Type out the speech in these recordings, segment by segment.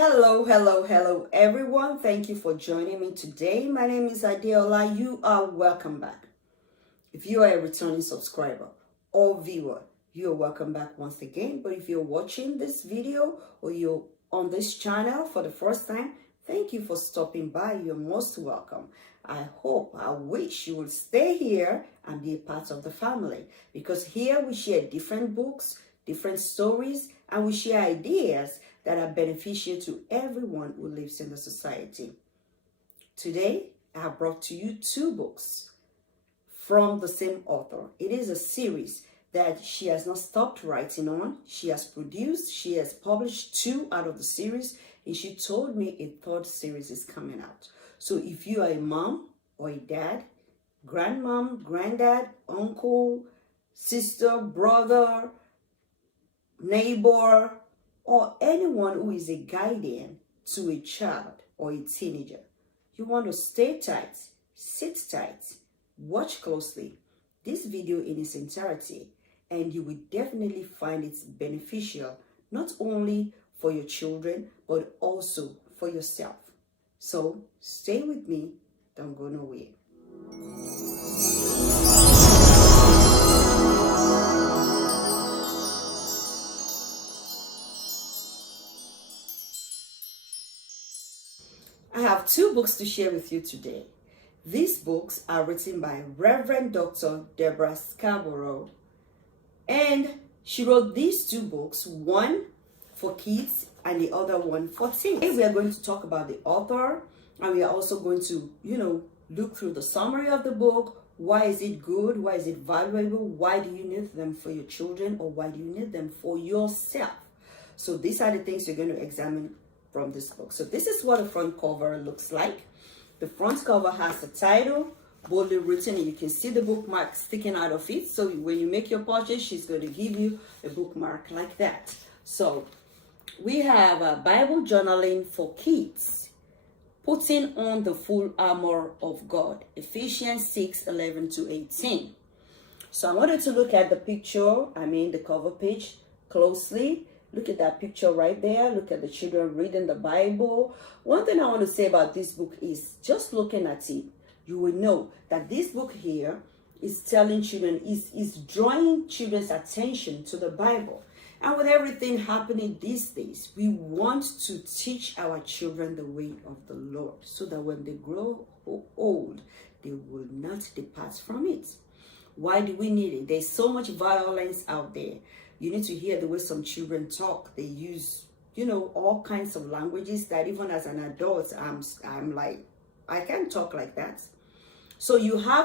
Hello, everyone. Thank you for joining me today. My name is Adeola. You are welcome back. If you are a returning subscriber or viewer, you are welcome back once again. But if you're watching this video or you're on this channel for the first time, thank you for stopping by. You're most welcome. I wish you will stay here and be a part of the family, because here we share different books, different stories, and we share ideas that are beneficial to everyone who lives in the society. Today, I have brought to you two books from the same author. It is a series that she has not stopped writing on. She has published two out of the series, and she told me a third series is coming out. So if you are a mom or a dad, grandmom, granddad, uncle, sister, brother, neighbor, or anyone who is a guardian to a child or a teenager, you want to stay tight, sit tight, watch closely this video in its entirety, and you will definitely find it beneficial, not only for your children, but also for yourself. So stay with me, don't go nowhere. I have two books to share with you today. These books are written by Reverend Dr. Deborah Scarborough, and she wrote these two books, one for kids and the other one for teens. Today we are going to talk about the author, and we are also going to, look through the summary of the book. Why is it good? Why is it valuable? Why do you need them for your children, or why do you need them for yourself? So these are the things you're going to examine from this book. So this is what the front cover looks like. The front cover has the title boldly written, and you can see the bookmark sticking out of it. So when you make your purchase, she's going to give you a bookmark like that. So we have a Bible journaling for kids, putting on the full armor of God, Ephesians 6:11-18. So I wanted to look at the picture, the cover page closely. Look at that picture right there. Look at the children reading the Bible. One thing I want to say about this book is, just looking at it, you will know that this book here is telling children, is drawing children's attention to the Bible. And with everything happening these days, we want to teach our children the way of the Lord, so that when they grow old, they will not depart from it. Why do we need it? There's so much violence out there. You need to hear the way some children talk. They use, all kinds of languages that even as an adult, I'm like, I can't talk like that. So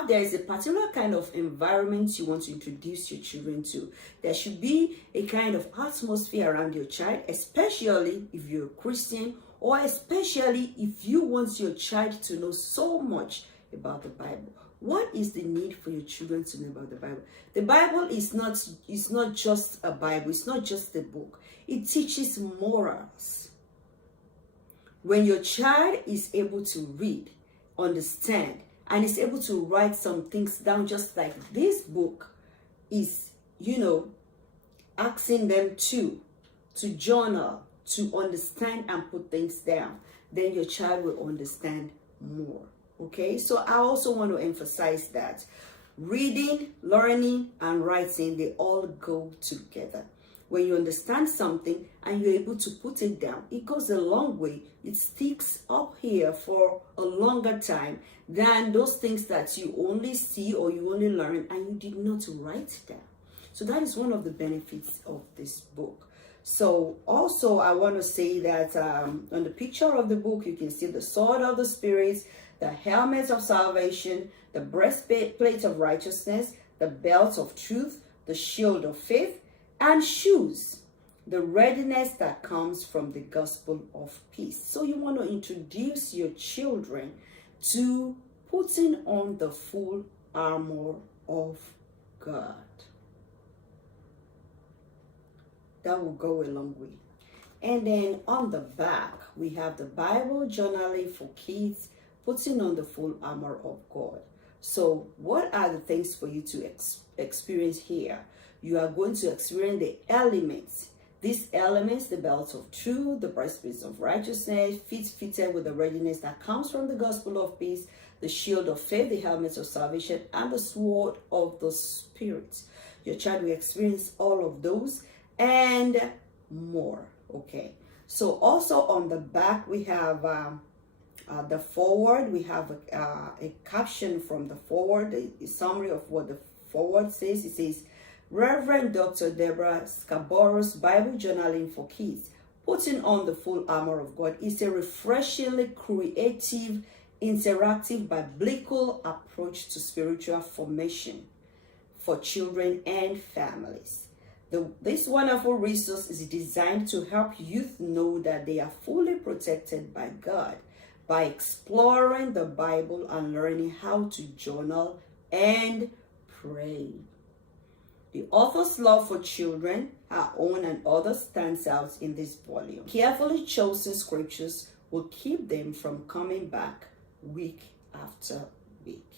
there's a particular kind of environment you want to introduce your children to. There should be a kind of atmosphere around your child, especially if you're a Christian, or especially if you want your child to know so much about the Bible. What is the need for your children to know about the Bible? The Bible is not just a Bible. It's not just a book. It teaches morals. When your child is able to read, understand, and is able to write some things down, just like this book is, asking them to journal, to understand and put things down, then your child will understand more. Okay, so I also want to emphasize that reading, learning, and writing, they all go together. When you understand something and you're able to put it down, it goes a long way. It sticks up here for a longer time than those things that you only see or you only learn and you did not write down. So that is one of the benefits of this book. So also I want to say that on the picture of the book, you can see the sword of the Spirit, the helmet of salvation, the breastplate of righteousness, the belt of truth, the shield of faith, and shoes, the readiness that comes from the gospel of peace. So you want to introduce your children to putting on the full armor of God. That will go a long way. And then on the back, we have the Bible journaling for kids, putting on the full armor of God. So what are the things for you to experience here? You are going to experience the elements These elements, the belt of truth, the breastplate of righteousness, feet fitted with the readiness that comes from the gospel of peace, the shield of faith, the helmet of salvation, and the sword of the Spirit. Your child will experience all of those and more. Okay. So also on the back, we have the forward. We have a caption from the forward, a summary of what the forward says. It says, Reverend Dr. Deborah Scaborough's Bible Journaling for Kids, Putting on the Full Armor of God, is a refreshingly creative, interactive, biblical approach to spiritual formation for children and families. This wonderful resource is designed to help youth know that they are fully protected by God by exploring the Bible and learning how to journal and pray. The author's love for children, her own and others, stands out in this volume. Carefully chosen scriptures will keep them from coming back week after week.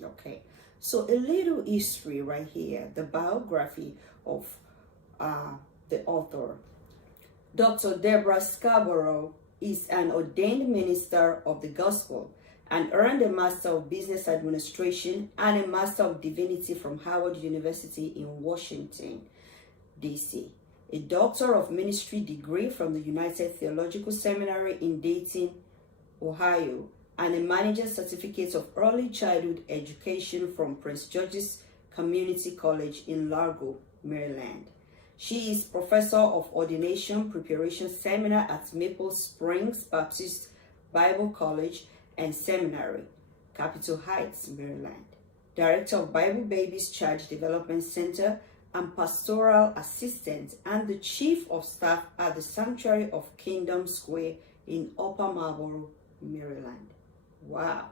Okay, so a little history right here, the biography of the author. Dr. Deborah Scarborough is an ordained minister of the gospel and earned a Master of Business Administration and a Master of Divinity from Howard University in Washington, D.C., a Doctor of Ministry degree from the United Theological Seminary in Dayton, Ohio, and a Manager's Certificate of Early Childhood Education from Prince George's Community College in Largo, Maryland. She is Professor of Ordination Preparation Seminar at Maple Springs Baptist Bible College and Seminary, Capitol Heights, Maryland. Director of Bible Babies Child Development Center and Pastoral Assistant and the Chief of Staff at the Sanctuary of Kingdom Square in Upper Marlboro, Maryland. Wow.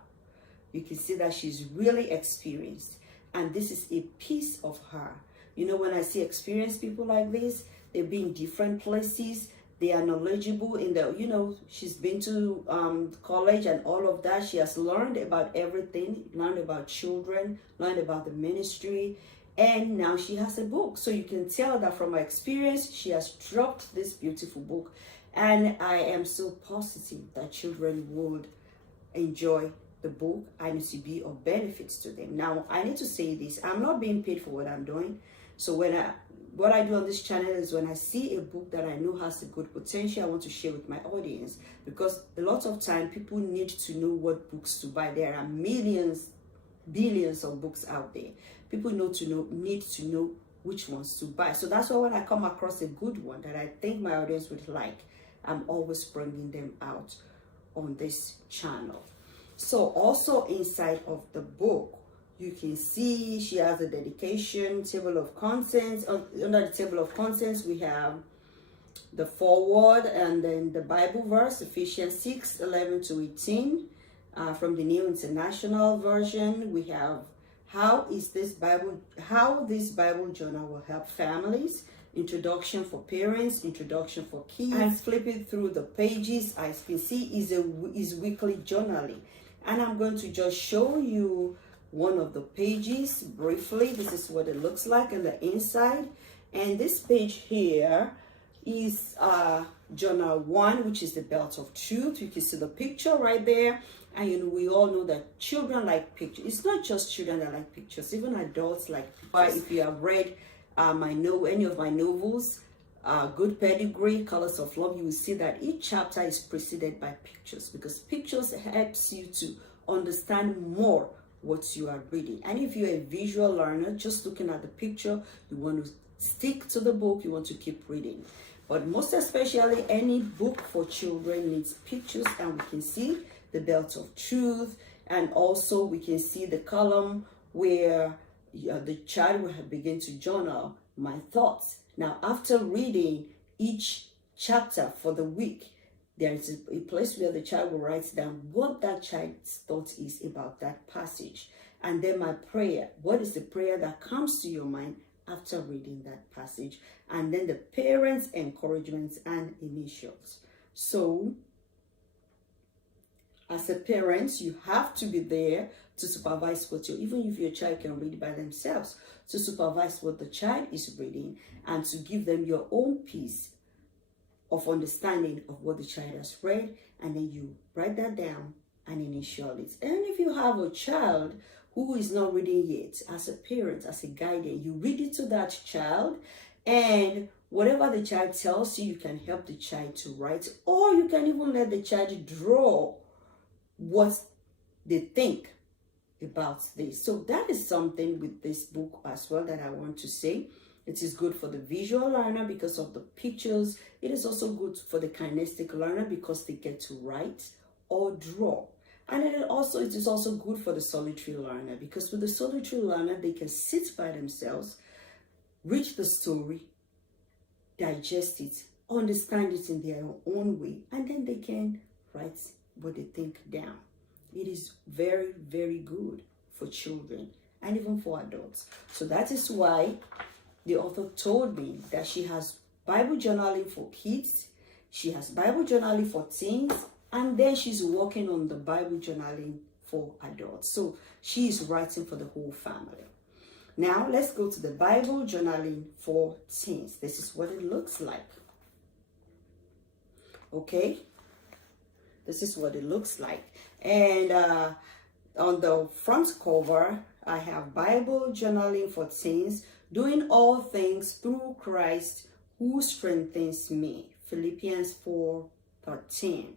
You can see that she's really experienced, and this is a piece of her. You know, when I see experienced people like this, they've been in different places, they are knowledgeable in the, you know, she's been to college and all of that. She has learned about everything, learned about children, learned about the ministry, and now she has a book. So you can tell that from her experience, she has dropped this beautiful book, and I am so positive that children would enjoy the book and to be of benefits to them. Now, I need to say this, I'm not being paid for what I'm doing. So what I do on this channel is when I see a book that I know has a good potential, I want to share with my audience, because a lot of time people need to know what books to buy. There are millions, billions of books out there. People need to know which ones to buy. So that's why when I come across a good one that I think my audience would like, I'm always bringing them out on this channel. So also inside of the book, you can see she has a dedication, table of contents. Under the table of contents, we have the foreword and then the Bible verse, Ephesians 6:11-18, from the New International Version. We have how this Bible journal will help families, introduction for parents, introduction for kids, and flipping through the pages, as you can see, is weekly journaling. And I'm going to just show you one of the pages briefly. This is what it looks like on the inside. And this page here is journal 1, which is the belt of truth. You can see the picture right there. And you know, we all know that children like pictures. It's not just children that like pictures, even adults like pictures. If you have read any of my novels, Good Pedigree, Colors of Love, you will see that each chapter is preceded by pictures, because pictures helps you to understand more what you are reading. And if you're a visual learner, just looking at the picture, you want to stick to the book, you want to keep reading. But most especially, any book for children needs pictures, and we can see the belt of truth, and also we can see the column where the child will begin to journal my thoughts. Now, after reading each chapter for the week, there is a place where the child will write down what that child's thought is about that passage. And then my prayer, what is the prayer that comes to your mind after reading that passage? And then the parents' encouragements and initials. So, as a parent, you have to be there to supervise what even if your child can read by themselves, to supervise what the child is reading and to give them your own piece of understanding of what the child has read, and then you write that down and initial it. And if you have a child who is not reading yet, as a parent, as a guardian, you read it to that child, and whatever the child tells you, you can help the child to write, or you can even let the child draw what they think about this. So that is something with this book as well that I want to say. It is good for the visual learner because of the pictures. It is also good for the kinesthetic learner because they get to write or draw. And it is also good for the solitary learner because with the solitary learner, they can sit by themselves, read the story, digest it, understand it in their own way, and then they can write what they think down. It is very, very good for children and even for adults. So that is why the author told me that she has Bible journaling for kids, she has Bible journaling for teens, and then she's working on the Bible journaling for adults. So she is writing for the whole family. Now let's go to the Bible journaling for teens. This is what it looks like. Okay, this is what it looks like. And on the front cover, I have Bible journaling for teens, doing all things through Christ who strengthens me. Philippians 4:13.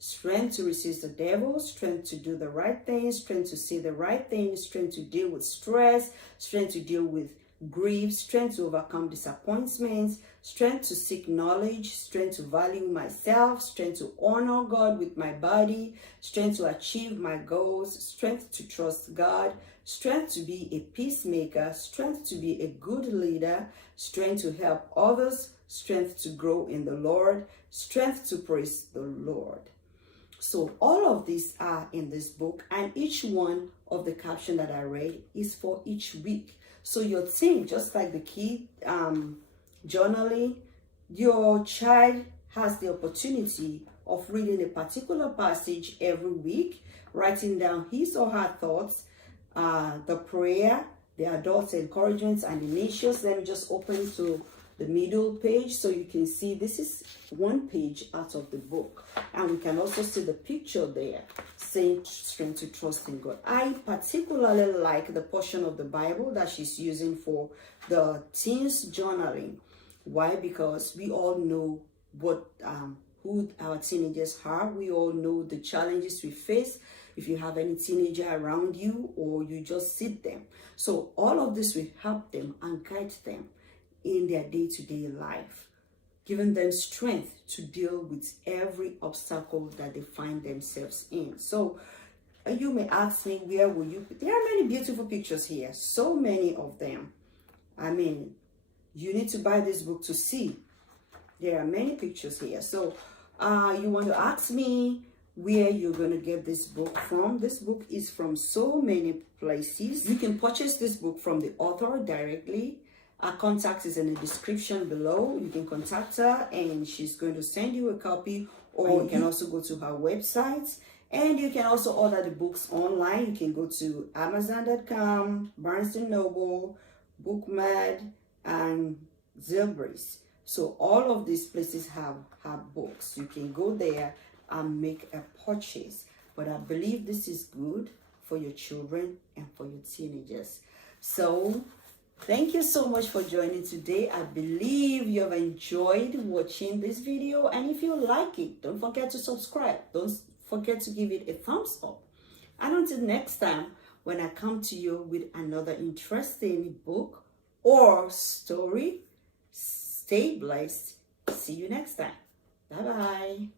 Strength to resist the devil, strength to do the right thing, strength to say the right thing, strength to deal with stress, strength to deal with grief, strength to overcome disappointments, strength to seek knowledge, strength to value myself, strength to honor God with my body, strength to achieve my goals, strength to trust God, strength to be a peacemaker, strength to be a good leader, strength to help others, strength to grow in the Lord, strength to praise the Lord. So all of these are in this book, and each one of the caption that I read is for each week. So your team, just like the kid journaling, your child has the opportunity of reading a particular passage every week, writing down his or her thoughts, the prayer, the adult's encouragements and initials. Let me just open to the middle page so you can see this is one page out of the book, and we can also see the picture there saying strength to trust in God. I particularly like the portion of the Bible that she's using for the teens journaling. Why? Because we all know what who our teenagers are. We all know the challenges we face if you have any teenager around you or you just see them. So all of this will help them and guide them in their day-to-day life, giving them strength to deal with every obstacle that they find themselves in. So you may ask me, where will you put? There are many beautiful pictures here, so many of them. I mean, you need to buy this book to see. There are many pictures here. So you want to ask me where you're going to get this book from. This book is from so many places. You can purchase this book from the author directly. Our contact is in the description below. You can contact her and she's going to send you a copy, or you can also go to her website, and you can also order the books online. You can go to Amazon.com, Barnes & Noble, Bookmad, and Zilbris. So all of these places have books. You can go there and make a purchase. But I believe this is good for your children and for your teenagers. So thank you so much for joining today. I believe you have enjoyed watching this video, and if you like it, don't forget to subscribe. Don't forget to give it a thumbs up. And until next time, when I come to you with another interesting book or story, stay blessed. See you next time. Bye-bye.